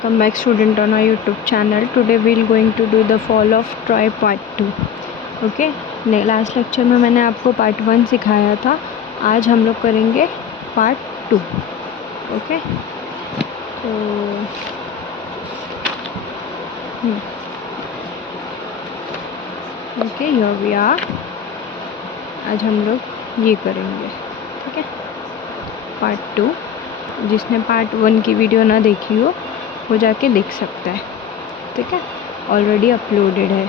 Welcome back student on our YouTube channel. Today we'll going to do the fall of Troy part 2. Okay, last lecture में मैंने आपको part 1 सिखाया था. आज हम लोग करेंगे पार्ट 2. ओके, तो ओके हियर वी आर. आज हम लोग ये करेंगे, ठीक है, पार्ट 2. जिसने पार्ट 1 की वीडियो ना देखी हो वो जाके देख सकता है, ठीक है, ऑलरेडी अपलोडेड है.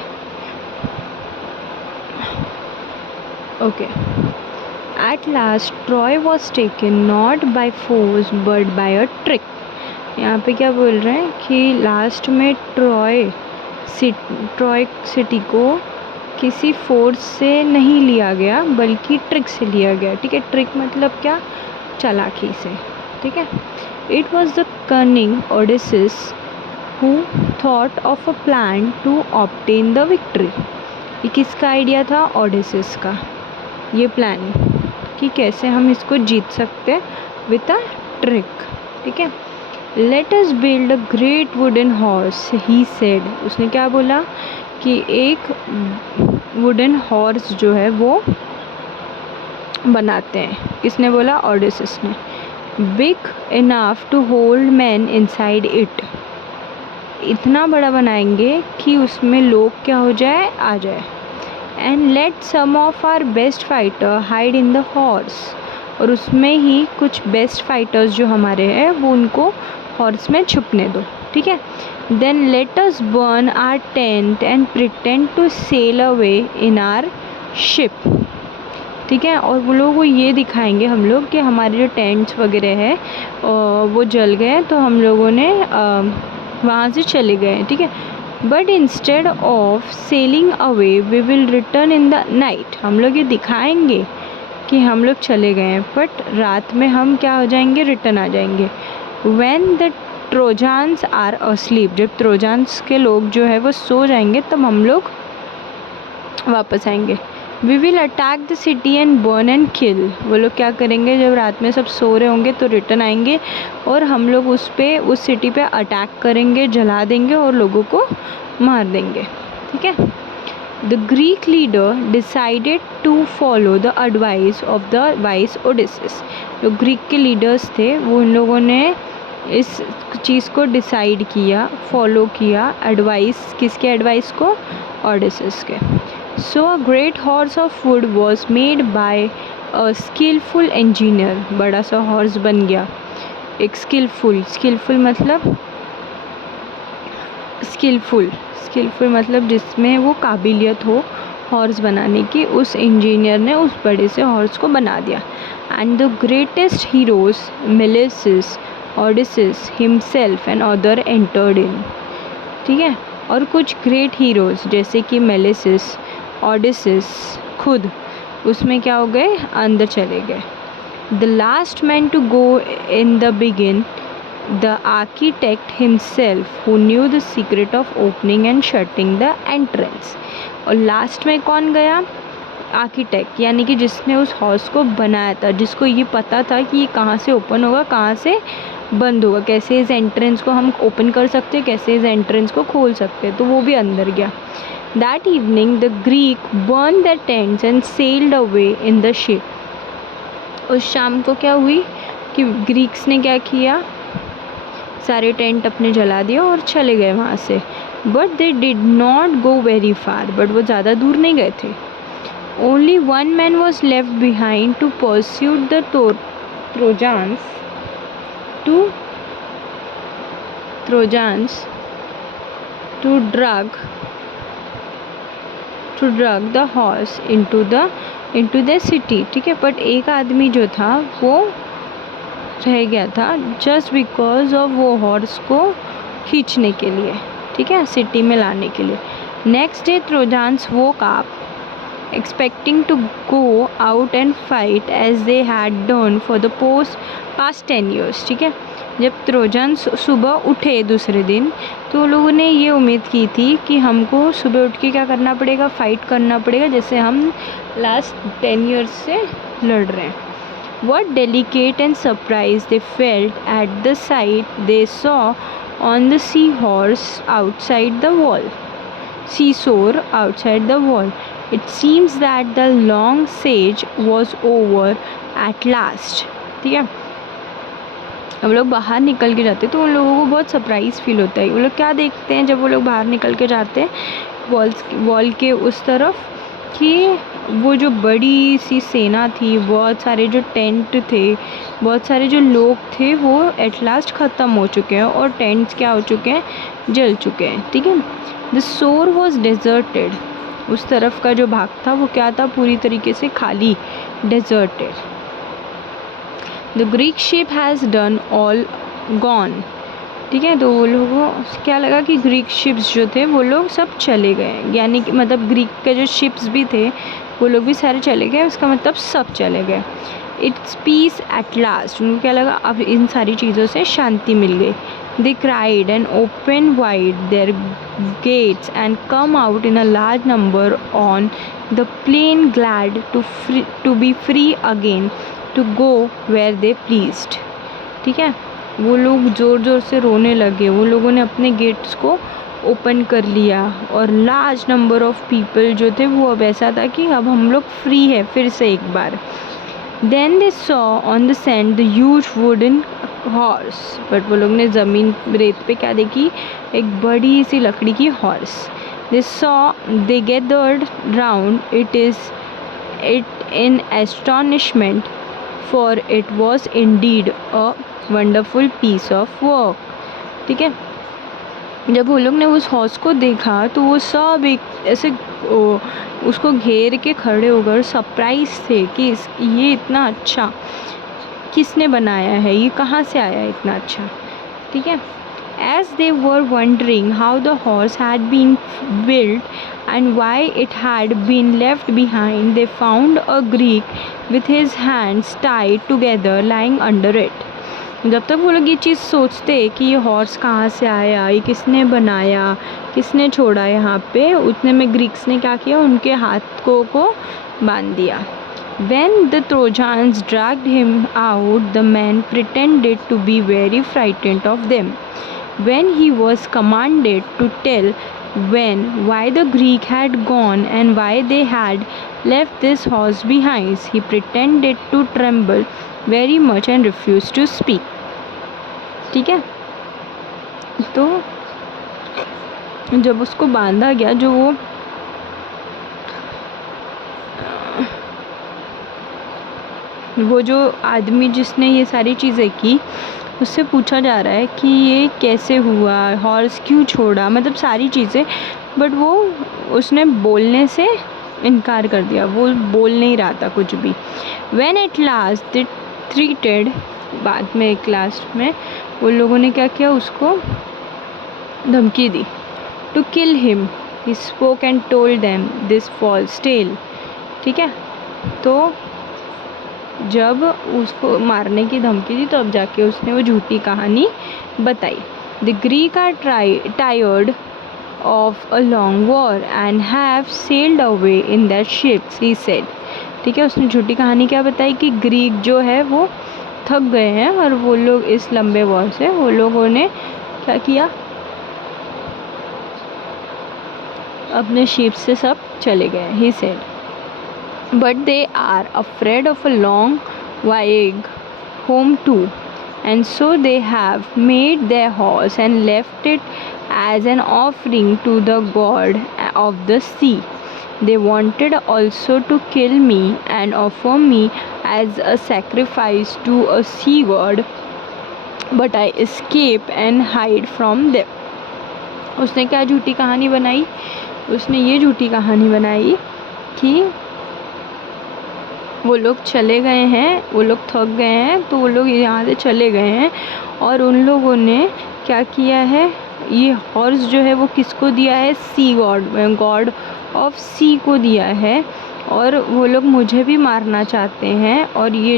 Okay. At last Troy was taken not by force but by a trick. यहाँ पे क्या बोल रहे हैं कि लास्ट में ट्रॉय सिटी को किसी फोर्स से नहीं लिया गया बल्कि ट्रिक से लिया गया. ठीक है, ट्रिक मतलब क्या, चालाकी से. ठीक है. It was the cunning Odysseus who thought of a plan to obtain the victory. ये किसका आइडिया था? ओडिसिस का. ये प्लान कि कैसे हम इसको जीत सकते हैं विथ अ ट्रिक. ठीक है. Let us build a great wooden horse, he said. उसने क्या बोला कि एक वुडन हॉर्स जो है वो बनाते हैं. किसने बोला? ओडिसिस ने. Big enough to hold man inside it. इतना बड़ा बनाएंगे कि उसमें लोग क्या हो जाए, आ जाए. And let some of our best fighter hide in the horse. और उसमें ही कुछ बेस्ट फाइटर्स जो हमारे हैं वो उनको हॉर्स में छुपने दो. ठीक है. Then let us burn our tent and pretend to sail away in our ship. ठीक है. और वो लोगों को ये दिखाएंगे हम लोग कि हमारे जो टेंट्स वगैरह है वो जल गए, तो हम लोगों ने वहाँ से चले गए. ठीक है. But instead of sailing away we will return in the night. हम लोग ये दिखाएंगे कि हम लोग चले गए हैं, बट रात में हम क्या हो जाएंगे, रिटर्न आ जाएंगे. When the Trojans are asleep. जब ट्रोजान्स के लोग जो है वो सो जाएंगे तब हम लोग वापस आएंगे. We will attack the city and burn and kill. वो लोग क्या करेंगे, जब रात में सब सो रहे होंगे तो रिटर्न आएंगे और हम लोग उस सिटी पे अटैक करेंगे, जला देंगे और लोगों को मार देंगे. ठीक है. The Greek leader decided to follow the advice of the wise Odysseus. जो ग्रीक के लीडर्स थे वो उन लोगों ने इस चीज़ को डिसाइड किया, फॉलो किया. एडवाइस किसके? एडवाइस को? ओडिसिस के. So a great horse of wood was made by a skillful engineer. बड़ा सा हॉर्स बन गया एक स्किलफुल मतलब स्किलफुल मतलब जिसमें वो काबिलियत हो हॉर्स बनाने की. उस इंजीनियर ने उस बड़े से हॉर्स को बना दिया. And the greatest heroes Menelaus, Odysseus himself and other entered in. ठीक है. और कुछ ग्रेट हीरोज़ जैसे कि मेलेसिस, ओडिसिस खुद उसमें क्या हो गए, अंदर चले गए. The last man to go in the begin the architect himself who knew the secret of opening and shutting the entrance. और लास्ट में कौन गया? आर्किटेक्ट, यानी कि जिसने उस हाउस को बनाया था, जिसको ये पता था कि ये कहाँ से ओपन होगा, कहाँ से बंद होगा, कैसे इस एंट्रेंस को हम ओपन कर सकते हैं, कैसे इस एंट्रेंस को खोल सकते हैं. तो वो भी अंदर गया. That evening the Greek burn the tents and sailed away in the ship. उस शाम को क्या हुई कि ग्रीक्स ने क्या किया, सारे टेंट अपने जला दिए और चले गए वहाँ से. But they did not go very far. But वो ज़्यादा दूर नहीं गए थे. Only one man was left behind to pursuit the Trojans to drag the horse into the city. ठीक है. बट एक आदमी जो था वो रह गया था जस्ट बिकॉज ऑफ वो हॉर्स को खींचने के लिए. ठीक है, सिटी में लाने के लिए. Next day Trojans woke up expecting to go out and fight as they had done for the past 10 years. ठीक है. जब ट्रोजन्स सुबह उठे दूसरे दिन तो लोगों ने ये उम्मीद की थी कि हमको सुबह उठ के क्या करना पड़ेगा, फ़ाइट करना पड़ेगा जैसे हम लास्ट 10 years से लड़ रहे हैं. What delicate and surprise they felt at the sight they saw on the seesaw outside the wall. It seems that the long siege was over at last. ठीक है, अब लोग बाहर निकल के जाते हैं तो उन लोगों को बहुत सरप्राइज़ फील होता है। वो लोग क्या देखते हैं जब वो लोग बाहर निकल के जाते हैं वॉल के उस तरफ, कि वो जो बड़ी सी सेना थी, बहुत सारे जो टेंट थे, बहुत सारे जो लोग थे, वो एट लास्ट ख़त्म हो चुके हैं और टेंट्स क्या हो चुके हैं, जल चुके हैं। ठीक है, द शोर वॉज डेजर्टेड, उस तरफ का जो भाग था वो क्या था, पूरी तरीके से खाली, deserted. The Greek ship has done all gone. ठीक है, तो वो लोगों को क्या लगा कि ग्रीक शिप्स जो थे वो लोग सब चले गए, यानी कि मतलब ग्रीक के जो शिप्स भी थे वो लोग भी सारे चले गए, उसका मतलब सब चले गए। इट्स पीस एट लास्ट, उनको क्या लगा अब इन सारी चीज़ों से शांति मिल गई। They cried and open wide their gates and come out in a large number on the plain, glad to be free again to go where they pleased. ठीक है, वो लोग ज़ोर ज़ोर से रोने लगे, वो लोगों ने अपने गेट्स को ओपन कर लिया और लार्ज नंबर ऑफ पीपल जो थे वो अब ऐसा था कि अब हम लोग फ्री है फिर से एक बार। Then they saw on the sand the huge wooden horse, but वो लोग ने ज़मीन रेत पे क्या देखी, एक बड़ी सी लकड़ी की horse. They gathered round it in astonishment, for it was indeed a wonderful piece of work. ठीक है, जब वो लोग ने उस हॉर्स को देखा तो वो सब एक ऐसे उसको घेर के खड़े हो गए, सरप्राइज थे कि ये इतना अच्छा किसने बनाया है, ये कहाँ से आया है इतना अच्छा। ठीक है, as they were wondering how the horse had been built and why it had been left behind, they found a Greek with his hands tied together lying under it. जब तक वो लोग ये चीज़ सोचते कि ये हॉर्स कहाँ से आया, ये किसने बनाया, किसने छोड़ा यहाँ पे, उतने में ग्रीक्स ने क्या किया, उनके हाथों को बांध दिया। When the Trojans dragged him out, the man pretended to be very frightened of them. When he was commanded to tell why the Greek had gone and why they had left this horse behind, he pretended to tremble very much and refused to speak. ठीक है, तो जब उसको बांधा गया, जो वो जो आदमी जिसने ये सारी चीज़ें की, उससे पूछा जा रहा है कि ये कैसे हुआ, हॉर्स क्यों छोड़ा, मतलब सारी चीज़ें, बट वो उसने बोलने से इनकार कर दिया, वो बोल नहीं रहा था कुछ भी। When at last they treated, बाद में एक लास्ट में वो लोगों ने क्या किया, उसको धमकी दी। To kill him, he spoke and told them this false tale. ठीक है, तो जब उसको मारने की धमकी दी तो अब जाके उसने वो झूठी कहानी बताई। The Greek are tired of a long war and have sailed away in that ships, he said. ठीक है, उसने झूठी कहानी क्या बताई कि ग्रीक जो है वो थक गए हैं और वो लोग इस लंबे वॉर से, वो लोगों ने क्या किया, अपने शिप से सब चले गए, he said. But they are afraid of a long voyage home too, and so they have made their horse and left it as an offering to the god of the sea. They wanted also to kill me and offer me as a sacrifice to a sea god, but I escape and hide from them. उसने क्या झूठी कहानी बनाई, उसने ये झूठी कहानी बनाई कि वो लोग चले गए हैं, वो लोग थक गए हैं, तो वो लोग यहाँ से चले गए हैं और उन लोगों ने क्या किया है, ये हॉर्स जो है वो किसको दिया है, सी गॉड ऑफ सी को दिया है, और वो लोग मुझे भी मारना चाहते हैं। और ये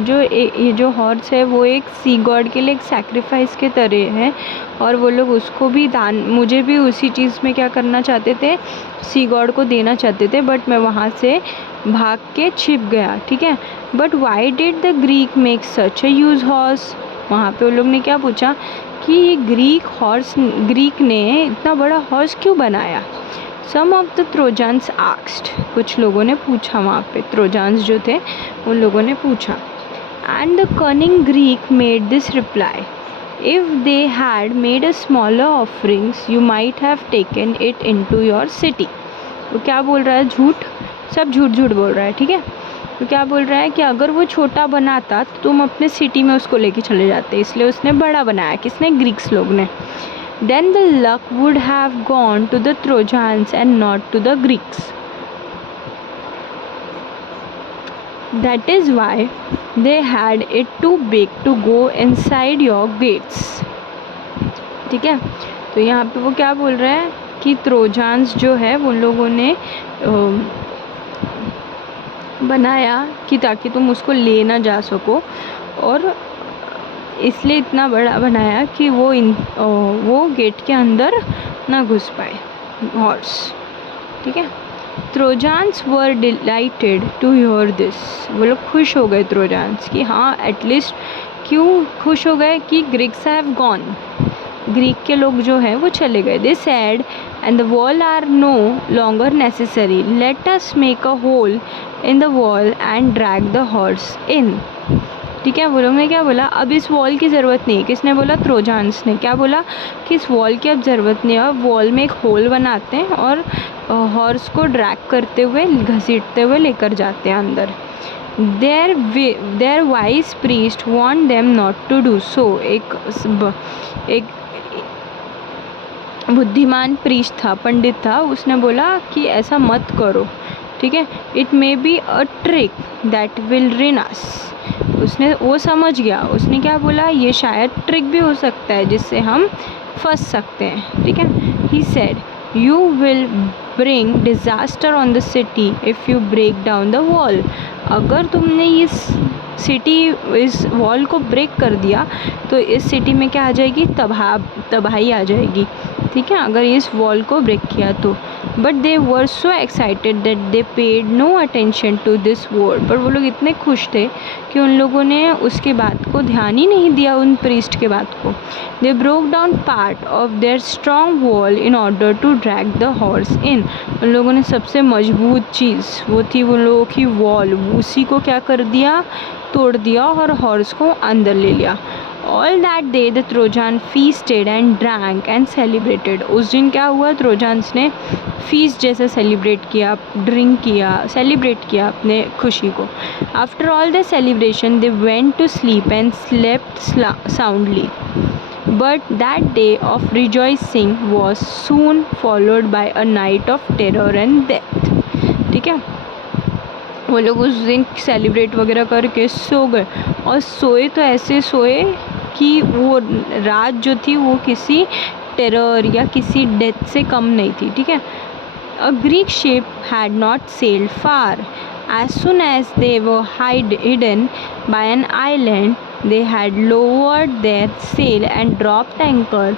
जो हॉर्स है वो एक सी गॉड के लिए एक सैक्रिफाइस के तरह है, और वो लोग उसको भी दान, मुझे भी उसी चीज़ में क्या करना चाहते थे, सी गॉड को देना चाहते थे, बट मैं वहाँ से भाग के छिप गया, ठीक है। But why did the Greek make such A use horse, वहाँ पे वो लोग ने क्या पूछा कि ये ग्रीक ने इतना बड़ा हॉर्स क्यों बनाया। सम ऑफ द ट्रोजन्स आस्क्ड, कुछ लोगों ने पूछा, वहाँ पे ट्रोजन्स जो थे उन लोगों ने पूछा। And the cunning Greek made this reply, if they had made a smaller offerings you might have taken it into your city. वो क्या बोल रहा है, झूठ, सब झूठ झूठ बोल रहा है, ठीक है। तो क्या बोल रहा है कि अगर वो छोटा बनाता तो तुम अपने सिटी में उसको लेके चले जाते, इसलिए उसने बड़ा बनाया। किसने, ग्रीक्स लोग ने। Then the luck would have gone to the Trojans and not to the Greeks, that is why they had it too big to go inside your gates, ठीक है। तो यहाँ पे वो क्या बोल रहा है कि ट्रोजन्स जो है उन लोगों ने बनाया कि ताकि तुम उसको ले ना जा सको, और इसलिए इतना बड़ा बनाया कि वो गेट के अंदर ना घुस पाए हॉर्स, ठीक है। Trojans were delighted to hear this, वो लोग खुश हो गए ट्रोजन्स कि हाँ एटलीस्ट, क्यों खुश हो गए कि ग्रीक्स हैव गॉन, ग्रीक के लोग जो हैं वो चले गए। They said and the wall are no longer necessary, let us make a hole in the wall and drag the horse in, ठीक है। वो लोग ने क्या बोला, अब इस वॉल की ज़रूरत नहीं है। किसने बोला, ट्रोजन्स ने। क्या बोला कि इस वॉल की अब ज़रूरत नहीं है, अब वॉल में एक होल बनाते हैं और हॉर्स को ड्रैग करते हुए, घसीटते हुए लेकर जाते हैं अंदर। There wise priest want them not to do so, एक बुद्धिमान प्रीस्ट था, पंडित था, उसने बोला कि ऐसा मत करो, ठीक है। It may be a trick that will ruin us, उसने वो समझ गया, उसने क्या बोला, ये शायद ट्रिक भी हो सकता है जिससे हम फंस सकते हैं, ठीक है। He said you will bring disaster on the city if you break down the wall, अगर तुमने इस वॉल को ब्रेक कर दिया तो इस सिटी में क्या आ जाएगी, तबाही आ जाएगी, ठीक है, अगर इस वॉल को ब्रेक किया तो। But they were so excited that they paid no attention to this word, पर वो लोग इतने खुश थे कि उन लोगों ने उसके बात को ध्यान ही नहीं दिया, उन प्रीस्ट के बात को। They broke down part of their strong wall in order to drag the horse in, उन लोगों ने सबसे मजबूत चीज़ वो थी उन लोगों की वॉल, उसी को क्या कर दिया, तोड़ दिया और हॉर्स को अंदर ले लिया। All that day the Trojan feasted and drank and celebrated, उस दिन क्या हुआ, ट्रोजन्स ने फीस्ट जैसा सेलिब्रेट किया, ड्रिंक किया, सेलिब्रेट किया अपने खुशी को। After all the celebration they went to sleep and slept soundly, but that day of rejoicing was soon followed by a night of terror and death, ठीक है। वो लोग उस दिन सेलिब्रेट वगैरह करके सो गए, और सोए तो ऐसे सोए कि वो रात जो थी वो किसी टेरर या किसी डेथ से कम नहीं थी, ठीक है। A Greek ship had not sailed far, as soon as they were hidden by an island they had lowered their sail and dropped anchor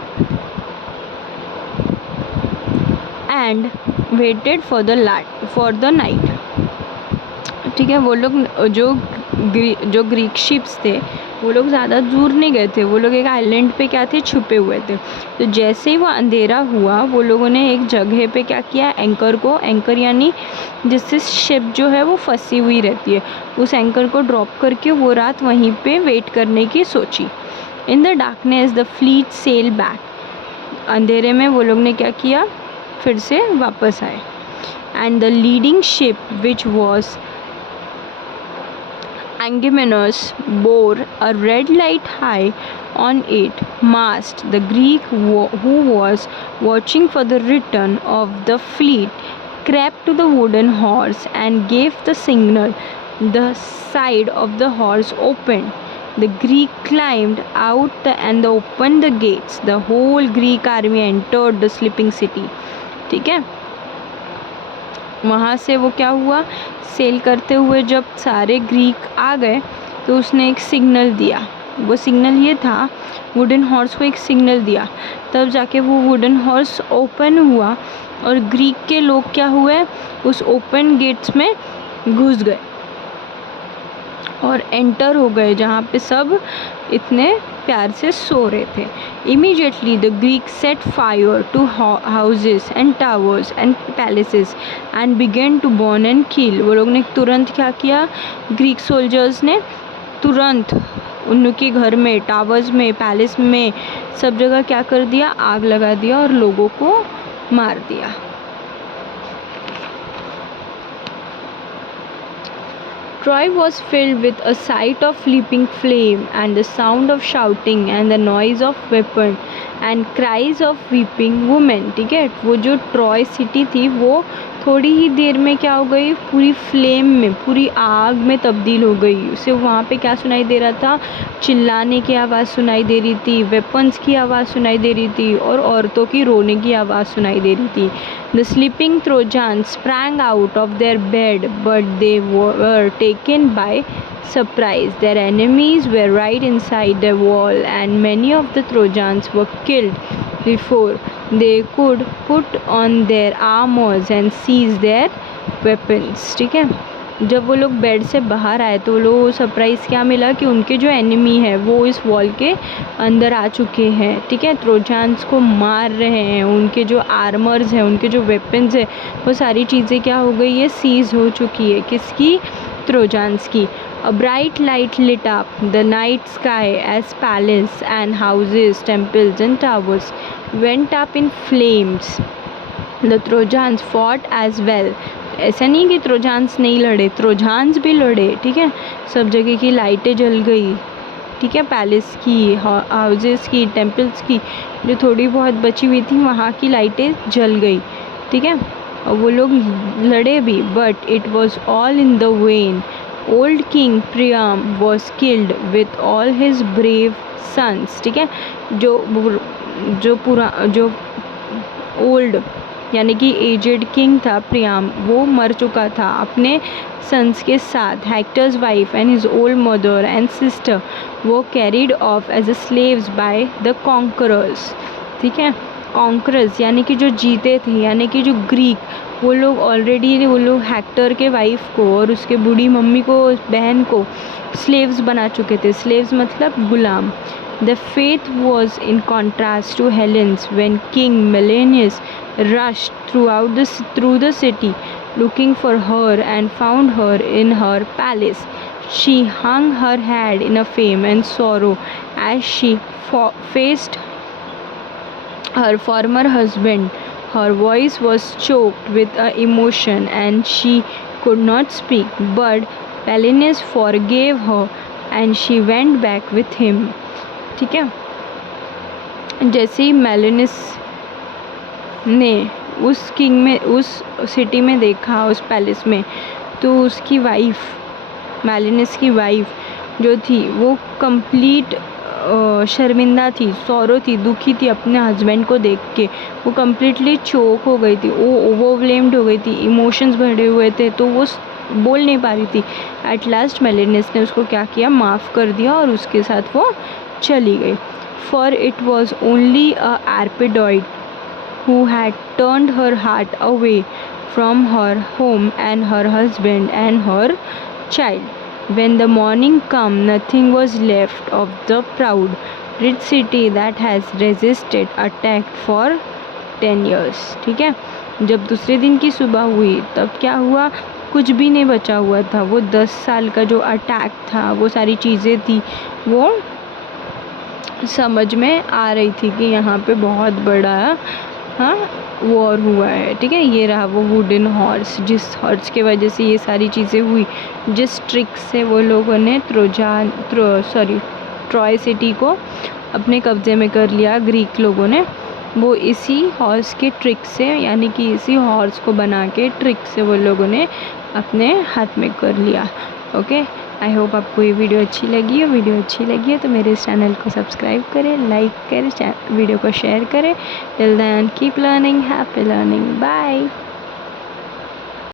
and waited for the night, ठीक है। वो लोग जो ग्रीक शिप्स थे वो लोग ज़्यादा दूर नहीं गए थे, वो लोग एक आइलैंड पे क्या थे, छुपे हुए थे। तो जैसे ही वो अंधेरा हुआ वो लोगों ने एक जगह पे क्या किया, एंकर यानी जिससे शिप जो है वो फंसी हुई रहती है, उस एंकर को ड्रॉप करके वो रात वहीं पे वेट करने की सोची। In the darkness the fleet sail back, अंधेरे में वो लोग ने क्या किया, फिर से वापस आए। And the leading ship which was Angemenus bore a red light high on its mast. The Greek who was watching for the return of the fleet crept to the wooden horse and gave the signal. The side of the horse opened. The Greek climbed out and opened the gates. The whole Greek army entered the sleeping city. ठीक है, वहाँ से वो क्या हुआ, cell करते हुए जब सारे ग्रीक आ गए तो उसने एक सिग्नल दिया, वो सिग्नल ये था, वुडन हॉर्स को एक सिग्नल दिया, तब जाके वो वुडन हॉर्स ओपन हुआ और ग्रीक के लोग क्या हुए, उस ओपन गेट्स में घुस गए और एंटर हो गए जहाँ पे सब इतने प्यार से सो रहे थे। Immediately the Greek set fire to houses and towers and palaces and began to burn and kill. वो लोग ने तुरंत क्या किया, ग्रीक सोल्जर्स ने तुरंत उनके घर में, टावर्स में, पैलेस में, सब जगह क्या कर दिया, आग लगा दिया और लोगों को मार दिया। Troy was filled with a sight of leaping flame and the sound of shouting and the noise of weapon and cries of weeping women। ठीक है, वो जो ट्रॉय सिटी थी वो थोड़ी ही देर में क्या हो गई, पूरी फ्लेम में, पूरी आग में तब्दील हो गई। उसे वहाँ पे क्या सुनाई दे रहा था, चिल्लाने की आवाज़ सुनाई दे रही थी, वेपन्स की आवाज़ सुनाई दे रही थी और औरतों की रोने की आवाज़ सुनाई दे रही थी। The sleeping Trojans sprang out of their bed, but they were taken by surprise. Their enemies were right inside the wall, and many of the Trojans were killed before they could put on their armors and seize their weapons। ठीक है, जब वो लोग bed से बाहर आए तो वो लोग सरप्राइज़ क्या मिला कि उनके जो एनिमी है वो इस वॉल के अंदर आ चुके हैं। ठीक है, ट्रोजान्स को मार रहे हैं, उनके जो आर्मर्स हैं, उनके जो वेपन्स है, वो सारी चीज़ें क्या हो गई है, सीज हो चुकी है। किसकी, ट्रोजान्स की। A bright light lit up the night sky as palace and houses, temples and towers went up in flames. The Trojans fought as well। ऐसा नहीं कि ट्रोजान्स नहीं लड़े, ट्रोजान्स भी लड़े। ठीक है, सब जगह की लाइटें जल गई। ठीक है, पैलेस की, हाउसेस की, टेम्पल्स की, जो थोड़ी बहुत बची हुई थी वहाँ की लाइटें जल गई। ठीक है, और वो लोग लड़े भी, but it was all in the vain. Old king Priam was killed with all his brave sons. ठीक है, जो ओल्ड यानी कि एजेड किंग था प्रियाम, वो मर चुका था अपने सन्स के साथ। Hector's wife and his old mother and sister वो carried off as a slaves by the conquerors. ठीक है, कॉन्करर्स यानी कि जो जीते थे, यानी कि जो ग्रीक, वो लोग ऑलरेडी वो लोग हेक्टर के वाइफ को और उसके बूढ़ी मम्मी को, बहन को स्लेव्स बना चुके थे। स्लेव्स मतलब गुलाम। The fate was in contrast to Helen's when King Melanius rushed through the city looking for her and found her in her palace. She hung her head in a shame and sorrow as she faced her former husband. Her voice was choked with emotion and she could not speak, but Melanius forgave her and she went back with him। ठीक है, जैसे ही मेलेनिस ने उस king में, उस city में देखा, उस पैलेस में, तो उसकी वाइफ, मेलेनिस की वाइफ जो थी वो कंप्लीट शर्मिंदा थी, सौरो थी, दुखी थी अपने हस्बैंड को देख के। वो कम्प्लीटली चोक हो गई थी, वो ओवरव्लेम्ड हो गई थी, इमोशंस भरे हुए थे, तो वो बोल नहीं पा रही थी। एट लास्ट मेलेनिस ने उसको क्या किया, माफ़ कर दिया और उसके साथ वो चली गई। For it was only a Arpidoid who had turned her heart away from her home and her husband and her child. When the morning came, nothing was left of the proud, rich city that has resisted attack for 10 years। ठीक है, जब दूसरे दिन की सुबह हुई तब क्या हुआ, कुछ भी नहीं बचा हुआ था। वो 10 साल का जो अटैक था, वो सारी चीज़ें थी, वो समझ में आ रही थी कि यहाँ पे बहुत बड़ा वॉर हुआ है। ठीक है, ये रहा वो वुडन हॉर्स, जिस हॉर्स के वजह से ये सारी चीज़ें हुई, जिस ट्रिक से वो लोगों ने ट्रॉय सिटी को अपने कब्ज़े में कर लिया ग्रीक लोगों ने, वो इसी हॉर्स के ट्रिक से, यानी कि इसी हॉर्स को बना के ट्रिक से वो लोगों ने अपने हाथ में कर लिया। ओके, आई होप आपको ये वीडियो अच्छी लगी है। वीडियो अच्छी लगी है तो मेरे इस चैनल को सब्सक्राइब करें, लाइक करें, वीडियो को शेयर करें। Till then keep learning, happy learning, bye.